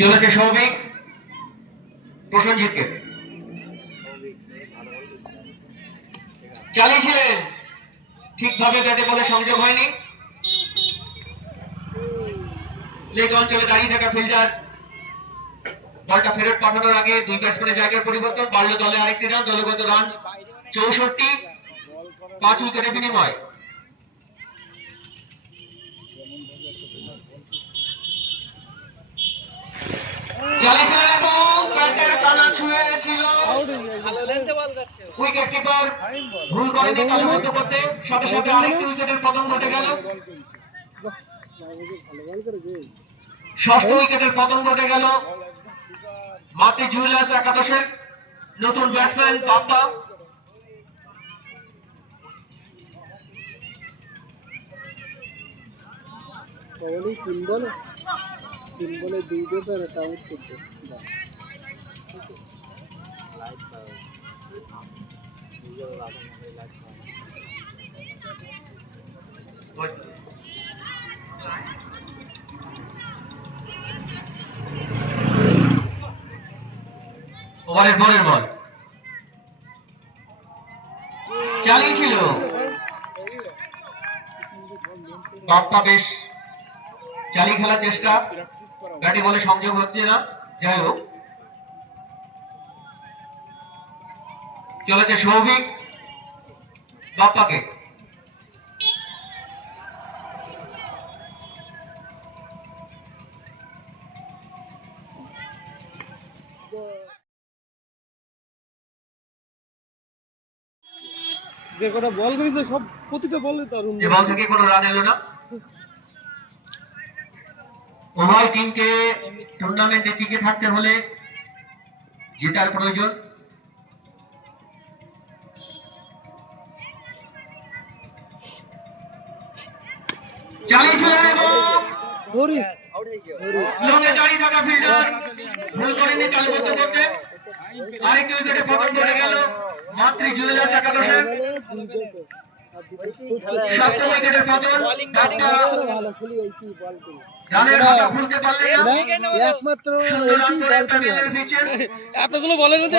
চলেছে সৌভিক প্রসেনজিৎকে চালিয়েছিলেন। ঠিকভাবে ব্যাটে বলে সংযোগ হয়নি। লেগ অঞ্চলে দাঁড়িয়ে থাকা ফিল্ডার। বলটা ফেরত পাঠানোর আগে দুই ব্যাটসম্যানের জায়গার পরিবর্তন, বাড়ল দলে আরেকটি রান, দলগত রান চৌষট্টি। পাঁচ উইকেটের বিনিময়। উইকেট কিপার ভুল করেনি করতে সাথে সাথে আরেকটি উইকেটের পতন ঘটে গেল। ষষ্ঠ উইকেটের পতন ঘটে গেল। মাটি জুয়েলার্স একাদশের নতুন ব্যাটসম্যান বাপ্পা তিন বলে তিন বলে দুই দেবে আর আউট ওভারের পরের বেশ চালিয়ে খেলার চেষ্টা। ব্যাটে বলে সংযোগ হচ্ছে না। যাই হোক। চলেছে সৌভিক। বাপ্পাকে। যে কটা বল করেছে সব প্রতিটা বলে তার এ বল থেকে কোনো রান এলো না। উভয় টিমকে টুর্নামেন্টে টিকে থাকতে হলে জেতার প্রয়োজন। চালিয়েছিলেন এবং ধরিস। দাঁড়িয়ে থাকা ফিল্ডার ভুল করেনি তালিবদ্ধ করতে। আরেকটি উইকেটে পতন করে গেল। মাতৃ জুয়েলার্স একাদশের। একমাত্র এতগুলো বলের মধ্যে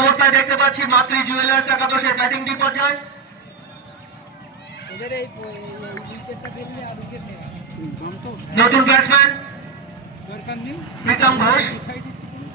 অবস্থায় দেখতে পাচ্ছি মাতৃ জুয়েলার্স একাদশের ব্যাটিং বিপর্যয় নতুন ব্যাটসম্যান প্রীতম ঘোষ।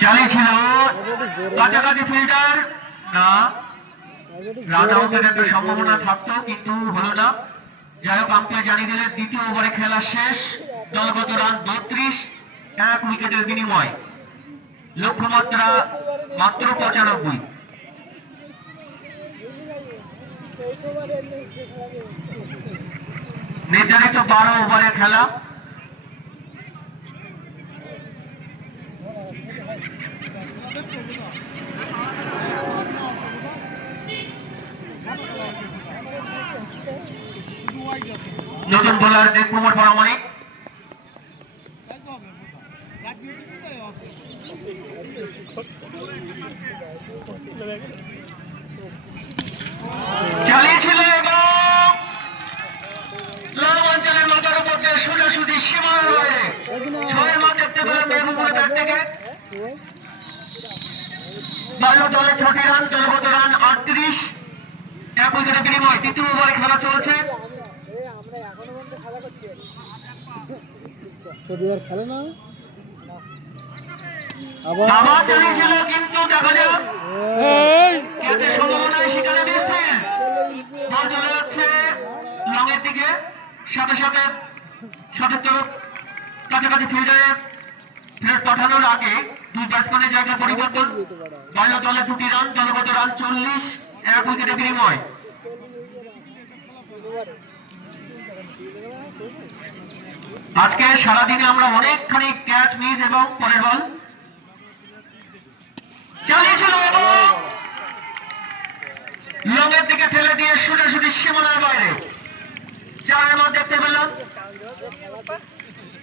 চালিয়েছিল কাছাকাছি ফিল্ডার। না রান আউটের একটা সম্ভাবনা থাকতো, কিন্তু হলো না যাই হোক, আম্পায়ার জানিয়ে দিলেন, দ্বিতীয় ওভারে খেলা শেষ। দলগত রান বত্রিশ, এক উইকেটের বিনিময়। লক্ষ্যমাত্রা মাত্র পঁচানব্বই। নির্ধারিত বারো ওভারের খেলা। নতুন বোলার দেব কুমার পরামানিক চালিয়েছিল মেঘপুরে ব্যাট থেকে ছটি রান দলগত রান আটত্রিশ। এক উইকেটের বিনিময় দ্বিতীয় ওভারে খেলা চলছে। যদি খেলে না? আবার আবার চালিয়েছিল কিন্তু দেখা যাক। সম্ভাবনায় সেখানে বল চলে যাচ্ছে লংয়ের দিকে। সাথে সাথে সঠিক কাছাকাছি ফিল্ডারে ফেরত পাঠানোর আগে দুই ব্যাটসম্যানের জায়গা পরিবর্তন। পারে দলে দুটি রান দলগত রান চল্লিশ, এক উইকেটে বিনিময়। আজকে সারাদিনে আমরা অনেকখানি ক্যাচ, মিস এবং পরের বল। লঙের দিকে ঠেলে দিয়ে সোজাসুজি সীমানার বাইরে। চারের মাঠ দেখতে পেলাম।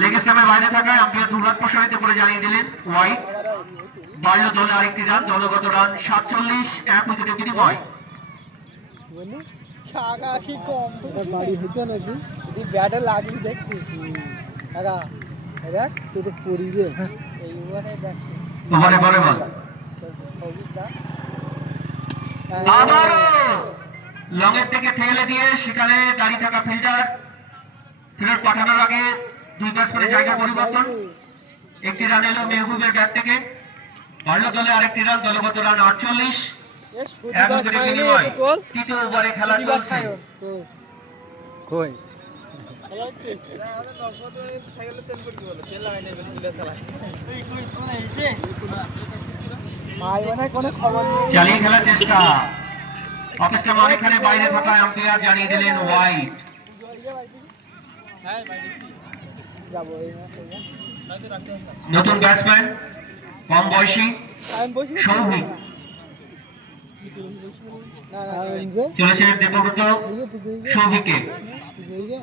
লেগ স্টাম্পের বাইরে থাকায় আম্পায়ার দুর্ভাগ্য প্রসারিত করে জানিয়ে দিলেন ওয়াইড বাড়ল দলে আরেকটি রান দলগত রান সাতচল্লিশ এক উইকেটে বিনিময় বলি কাকা কি কম। এটা বাড়ি হইতো নাকি? যদি ব্যাটে লাগলি দেখতি। কাকা দেখ। তো তো পড়ি রে এই ওভারে দেখছি ওপরে পরে বল। তোর সবুজ দা আবারও লংয়ের দিকে ঠেলে দিয়ে সেখানে দাঁড়িয়ে থাকা ফিল্ডার ফেরত পাঠানোর আগে দুই ব্যাটসম্যানের জায়গা পরিবর্তন। একটি রান এলো মেহবুবের ব্যাট থেকে। বাড়ল দলে আরেকটি রান দলগত রান আটচল্লিশ। এক উইকেটে বিনিময়। তৃতীয় ওভারে খেলা চলছে। তো কই? ভাই কোনো খবর নেই চালিয়ে খেলার চেষ্টা। অফিসটা অনেকখানি বাইরে থাকা আম্পায়ার জানিয়ে দিলেন হোয়াইট। নতুন ব্যাটসম্যান কম বয়সী সৌভিক। চলেছে দেবব্রত সৌভিককে পুজো এই যে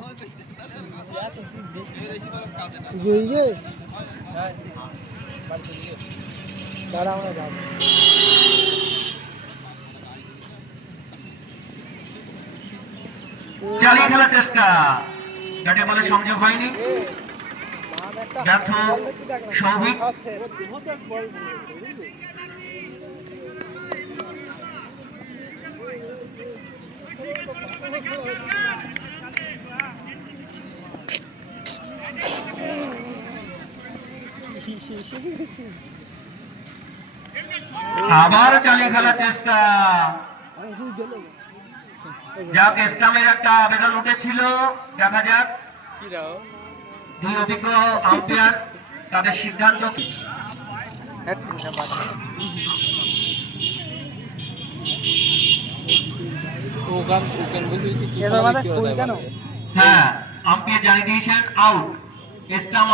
পুজো এই যে দাঁড়া আমরা যাব চালিয়ে খেলার চেষ্টা। ব্যাটে বলে সংযোগ হয়নি দেখলাম। সৌভিক। আবার চালিয়ে খেলার চেষ্টা যাক ইসলামের একটা আবেদন উঠেছিল। দেখা যাক। দুই অভিজ্ঞ আম্পায়ার তাদের সিদ্ধান্ত কি? এবার মানে ফুল কেন? হ্যাঁ আম্পায়ার জানিয়ে দিয়েছেন আউট। ইসলাম।